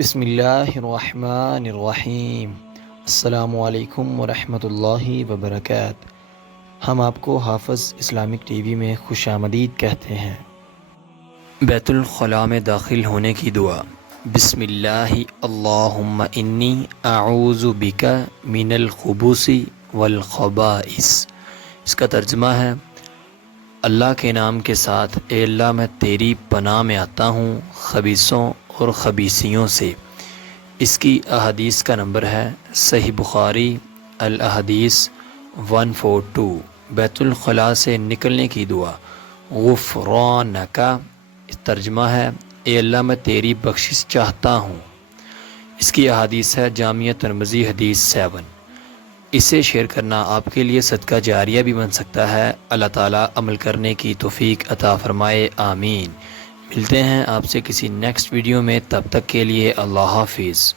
بسم اللہ الرحمن الرحیم۔ السلام علیکم ورحمۃ اللہ وبرکاتہ۔ ہم آپ کو حافظ اسلامک ٹی وی میں خوش آمدید کہتے ہیں۔ بیت الخلاء میں داخل ہونے کی دعا۔ بسم اللہ اللہم انی اعوذ بک من الخبث والخبائث۔ اس کا ترجمہ ہے اللہ کے نام کے ساتھ اے اللہ میں تیری پناہ میں آتا ہوں خبیثوں اور خبیثیوں سے۔ اس کی احادیث کا نمبر ہے صحیح بخاری الاحادیث 142۔ بیت الخلاء سے نکلنے کی دعا۔ غفرانک، ترجمہ ہے اے اللہ میں تیری بخشش چاہتا ہوں۔ اس کی احادیث ہے جامعہ ترمذی حدیث 7۔ اسے شیئر کرنا آپ کے لیے صدقہ جاریہ بھی بن سکتا ہے۔ اللہ تعالیٰ عمل کرنے کی توفیق عطا فرمائے، آمین۔ ملتے ہیں آپ سے کسی نیکسٹ ویڈیو میں، تب تک کے لیے اللہ حافظ۔